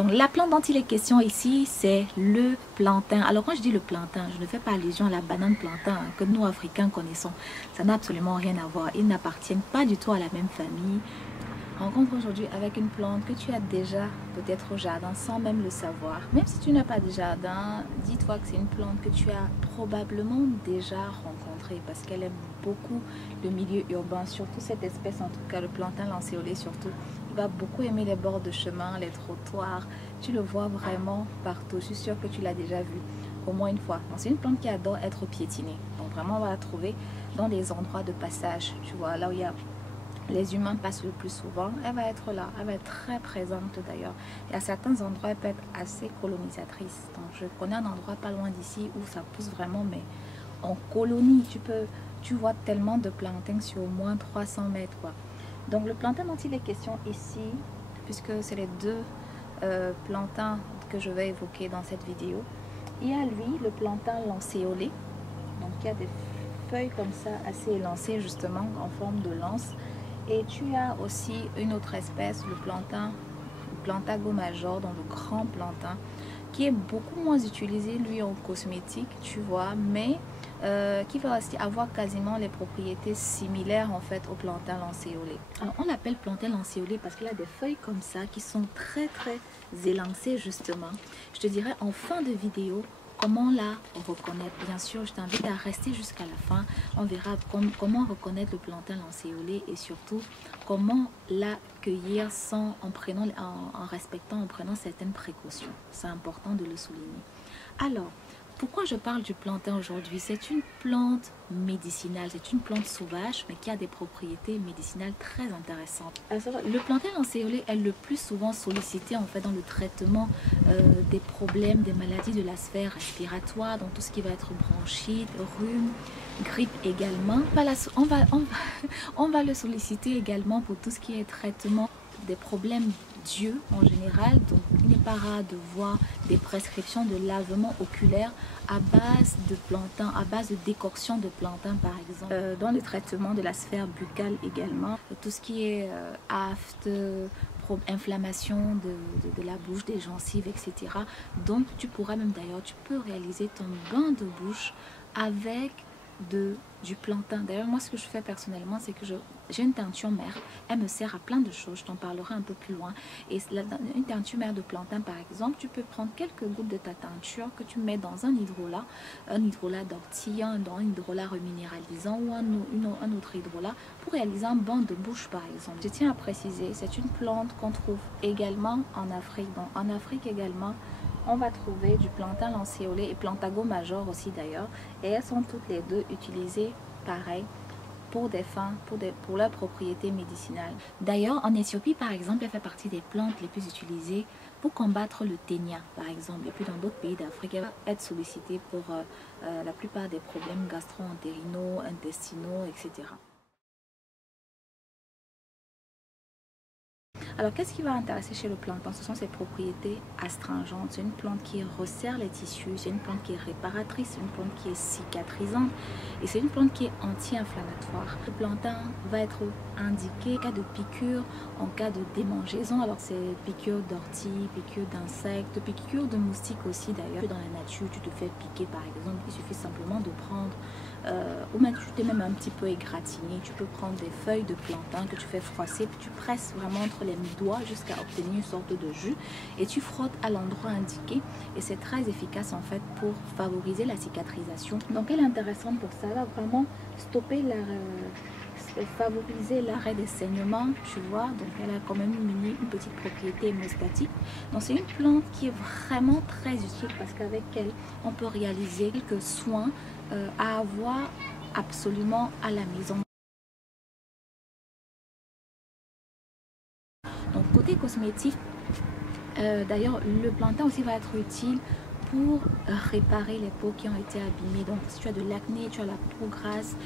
Donc la plante dont il est question ici, c'est le plantain. Alors quand je dis le plantain, je ne fais pas allusion à la banane plantain que nous Africains connaissons. Ça n'a absolument rien à voir. Ils n'appartiennent pas du tout à la même famille. Rencontre aujourd'hui avec une plante que tu as déjà peut-être au jardin sans même le savoir. Même si tu n'as pas de jardin, dis-toi que c'est une plante que tu as probablement déjà rencontrée parce qu'elle aime beaucoup le milieu urbain, surtout cette espèce, en tout cas le plantain lancéolé surtout. Il va beaucoup aimer les bords de chemin, les trottoirs. Tu le vois vraiment partout. Je suis sûre que tu l'as déjà vu au moins une fois. C'est une plante qui adore être piétinée. Donc vraiment on va la trouver dans des endroits de passage. Tu vois, là où il y a les humains passent le plus souvent, elle va être là, elle va être très présente d'ailleurs. Et à certains endroits, elle peut être assez colonisatrice. Donc je connais un endroit pas loin d'ici où ça pousse vraiment, mais en colonie, tu vois tellement de plantains sur au moins 300 mètres, quoi. Donc le plantain dont il est question ici, puisque c'est les deux plantains que je vais évoquer dans cette vidéo, il y a lui, le plantain lancéolé. Donc il y a des feuilles comme ça, assez élancées justement, en forme de lance. Et tu as aussi une autre espèce, le Plantago major, donc le grand plantain, qui est beaucoup moins utilisé, lui, en cosmétique, tu vois, mais qui va aussi avoir quasiment les propriétés similaires, en fait, au plantain lancéolé. Alors, on l'appelle plantain lancéolé parce qu'il a des feuilles comme ça, qui sont très, très élancées, justement. Je te dirai en fin de vidéo comment la reconnaître. Bien sûr, je t'invite à rester jusqu'à la fin. On verra comment reconnaître le plantain lancéolé et surtout comment l'accueillir en respectant, en prenant certaines précautions. C'est important de le souligner. Alors, pourquoi je parle du plantain aujourd'hui? C'est une plante médicinale, c'est une plante sauvage, mais qui a des propriétés médicinales très intéressantes. Alors, le plantain lancéolé est le plus souvent sollicité en fait dans le traitement des problèmes, des maladies de la sphère respiratoire, donc tout ce qui va être bronchite, rhume, grippe également. On va le solliciter également pour tout ce qui est traitement des problèmes d'yeux en général. Donc il n'est pas rare de voir des prescriptions de lavement oculaire à base de plantain, à base de décoction de plantain par exemple. Dans le traitement de la sphère buccale également, tout ce qui est aphte, inflammation de la bouche, des gencives, etc. Donc tu pourras même d'ailleurs, tu peux réaliser ton bain de bouche avec du plantain. D'ailleurs, moi, ce que je fais personnellement, c'est que j'ai une teinture mère. Elle me sert à plein de choses. Je t'en parlerai un peu plus loin. Et une teinture mère de plantain, par exemple, tu peux prendre quelques gouttes de ta teinture que tu mets dans un hydrolat d'ortie, un hydrolat reminéralisant ou un autre hydrolat pour réaliser un bain de bouche, par exemple. Je tiens à préciser, c'est une plante qu'on trouve également en Afrique. Donc, en Afrique également, on va trouver du plantain lancéolé et plantago major aussi d'ailleurs, et elles sont toutes les deux utilisées pareil pour des fins, pour leurs propriétés médicinales. D'ailleurs, en Éthiopie par exemple, elle fait partie des plantes les plus utilisées pour combattre le ténia par exemple, et puis dans d'autres pays d'Afrique, elle va être sollicitée pour la plupart des problèmes gastro-entérino, intestinaux, etc. Alors, qu'est-ce qui va intéresser chez le plantain? Ce sont ses propriétés astringentes. C'est une plante qui resserre les tissus, c'est une plante qui est réparatrice, c'est une plante qui est cicatrisante et c'est une plante qui est anti-inflammatoire. Le plantain va être indiqué en cas de piqûre, en cas de démangeaison. Alors, c'est piqûre d'ortie, piqûre d'insectes, piqûre de moustiques aussi d'ailleurs. Dans la nature, tu te fais piquer par exemple, il suffit simplement de prendre ou même tu t'es même un petit peu égratigné, tu peux prendre des feuilles de plantain que tu fais froisser, puis tu presses vraiment entre les doigts jusqu'à obtenir une sorte de jus et tu frottes à l'endroit indiqué et c'est très efficace en fait pour favoriser la cicatrisation. Donc elle est intéressante pour ça, elle va vraiment stopper favoriser l'arrêt des saignements, tu vois. Donc elle a quand même une petite propriété hémostatique. Donc c'est une plante qui est vraiment très utile parce qu'avec elle on peut réaliser quelques soins à avoir absolument à la maison. Donc côté cosmétique, d'ailleurs le plantain aussi va être utile pour réparer les peaux qui ont été abîmées. Donc si tu as de l'acné, tu as la peau grasse,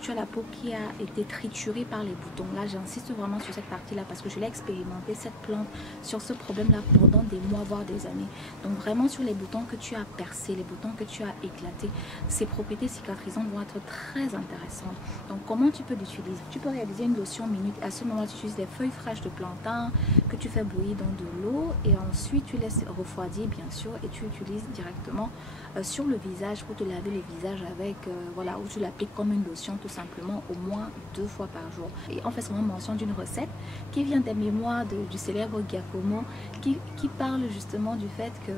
tu as la peau qui a été triturée par les boutons. Là j'insiste vraiment sur cette partie là parce que je l'ai expérimenté cette plante sur ce problème là pendant des mois voire des années. Donc vraiment sur les boutons que tu as percés, les boutons que tu as éclatés, ces propriétés cicatrisantes vont être très intéressantes. Donc comment tu peux l'utiliser? Tu peux réaliser une lotion minute. À ce moment là tu utilises des feuilles fraîches de plantain que tu fais bouillir dans de l'eau et ensuite tu laisses refroidir bien sûr et tu utilises directement sur le visage pour te laver le visage avec voilà, où tu l'appliques comme une lotion tout simplement au moins 2 fois par jour. Et on fait souvent mention d'une recette qui vient des mémoires du célèbre Giacomo qui parle justement du fait que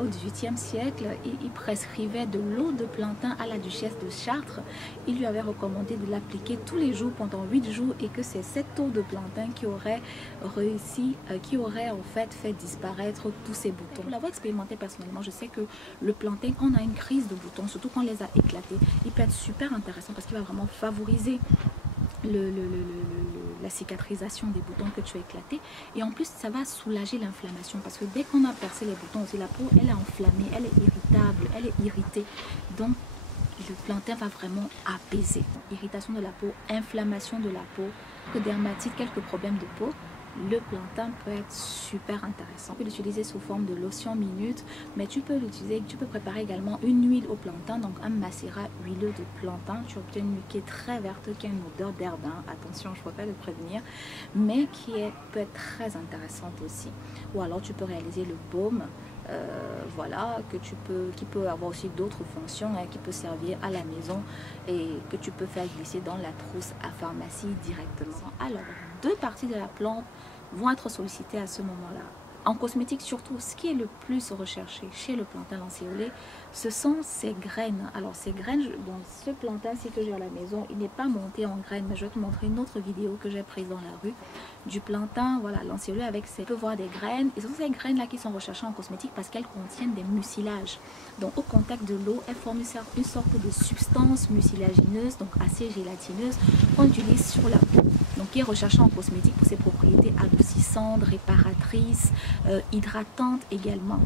au XVIIIe siècle il prescrivait de l'eau de plantain à la duchesse de Chartres. Il lui avait recommandé de l'appliquer tous les jours pendant 8 jours et que c'est cette eau de plantain qui aurait réussi, qui aurait en fait disparaître tous ces boutons. Pour l'avoir expérimenté personnellement, je sais que le plantain, quand on a une crise de boutons, surtout quand on les a éclatés, il peut être super intéressant parce qu'il va vraiment favoriser la cicatrisation des boutons que tu as éclatés et en plus ça va soulager l'inflammation parce que dès qu'on a percé les boutons aussi, la peau elle est enflammée, elle est irritable, elle est irritée, donc le plantain va vraiment apaiser. Irritation de la peau, inflammation de la peau, dermatite, quelques problèmes de peau, le plantain peut être super intéressant. Tu peux l'utiliser sous forme de lotion minute, mais tu peux l'utiliser, tu peux préparer également une huile au plantain, donc un macérat huileux de plantain. Tu obtiens une huile qui est très verte, qui a une odeur d'herbe, attention, je préfère le prévenir, mais peut être très intéressante aussi. Ou alors tu peux réaliser le baume. Voilà, qui peut avoir aussi d'autres fonctions, qui peut servir à la maison et que tu peux faire glisser dans la trousse à pharmacie directement. Alors, 2 parties de la plante vont être sollicitées à ce moment-là. En cosmétique surtout, ce qui est le plus recherché chez le plantain lancéolé, ce sont ses graines. Alors ces graines, bon, ce plantain-ci que j'ai à la maison, il n'est pas monté en graines, mais je vais te montrer une autre vidéo que j'ai prise dans la rue du plantain, voilà, lancéolé avec ses, tu peux voir des graines. Et ce sont ces graines-là qui sont recherchées en cosmétique parce qu'elles contiennent des mucilages. Donc au contact de l'eau, elles forment une sorte de substance mucilagineuse, donc assez gélatineuse, qu'on utilise sur la peau. Donc qui est recherchée en cosmétique pour ses propriétés adoucissantes, réparatrices, hydratantes également.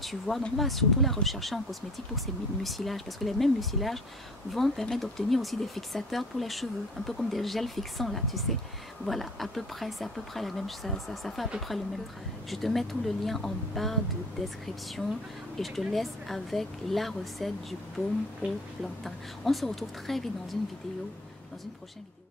Tu vois, donc on va surtout la rechercher en cosmétique pour ces mucilages parce que les mêmes mucilages vont permettre d'obtenir aussi des fixateurs pour les cheveux, un peu comme des gels fixants là, tu sais. Voilà, à peu près, c'est à peu près la même chose, ça fait à peu près le même travail. Je te mets tout le lien en barre de description et je te laisse avec la recette du baume au plantain. On se retrouve très vite dans une vidéo, dans une prochaine vidéo.